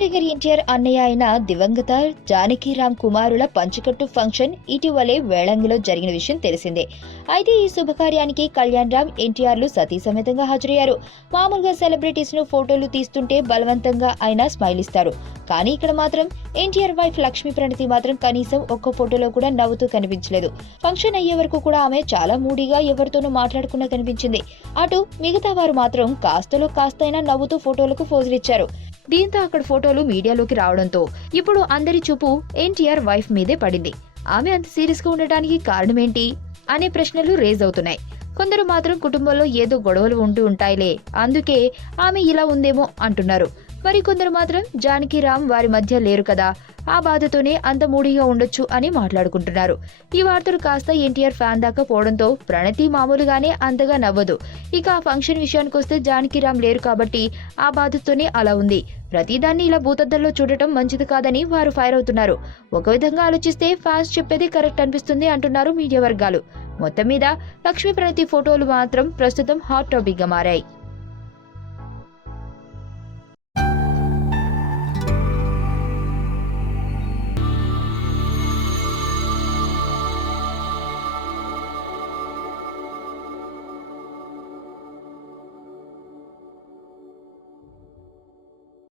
Tiger NTR అన్నయ్య అయిన దివంగత జానకీరామ్ కుమారుల పంచకట్టు ఫంక్షన్ ఇటీవలే వేళంగిలో జరిగిన విషయం తెలిసిందే. అయితే ఈ శుభకార్యానికి కళ్యాణ్ రామ్, ఎన్టీఆర్లు సతీ సమేతంగా హాజరయ్యారు. మామూలుగా సెలబ్రిటీస్ ను ఫోటోలు తీస్తుంటే బలవంతంగా ఆయన స్మైల్ ఇస్తారు. కానీ ఇక్కడ మాత్రం ఎన్టీఆర్ వైఫ్ లక్ష్మీ ప్రణతి మాత్రం కనీసం ఒక్క ఫోటోలో కూడా నవ్వుతూ కనిపించలేదు. ఫంక్షన్ అయ్యే వరకు కూడా ఆమె చాలా మూడీగా ఎవరితోనూ మాట్లాడకుండా కనిపించింది. అటు మిగతా వారు మాత్రం కాస్తలో కాస్తైనా నవ్వుతూ ఫోటోలకు పోజులిచ్చారు. దీంతో అక్కడ ఫోటోలు మీడియాలోకి రావడంతో ఇప్పుడు అందరి చూపు ఎన్టీఆర్ వైఫ్ మీదే పడింది. ఆమె అంత సీరియస్ గా ఉండటానికి కారణమేంటి అనే ప్రశ్నలు రేజ్ అవుతున్నాయి. కొందరు మాత్రం కుటుంబంలో ఏదో గొడవలు ఉంటూ ఉంటాయిలే, అందుకే ఆమె ఇలా ఉందేమో అంటున్నారు. మరికొందరు మాత్రం జానకీరామ్ వారి మధ్య లేరు కదా, ఆ బాధతోనే అంత మూడీగా ఉండొచ్చు అని మాట్లాడుకుంటున్నారు. ఈ వార్తలు కాస్త ఎన్టీఆర్ ఫ్యాన్ దాకా పోవడంతో ప్రణతి మామూలుగానే అంతగా నవ్వదు. ఇక ఆ ఫంక్షన్ విషయానికి వస్తే జానకీరామ్ లేరు కాబట్టి ఆ బాధతోనే అలా ఉంది. ప్రతిదాన్ని ఇలా భూతద్దంలో చూడటం మంచిది కాదని వారు ఫైర్ అవుతున్నారు. ఒక విధంగా ఆలోచిస్తే ఫ్యాన్స్ చెప్పేది కరెక్ట్ అనిపిస్తుంది అంటున్నారు మీడియా వర్గాలు. మొత్తం మీద లక్ష్మీ ప్రణతి ఫోటోలు మాత్రం ప్రస్తుతం హాట్ టాపిక్ గా మారాయి.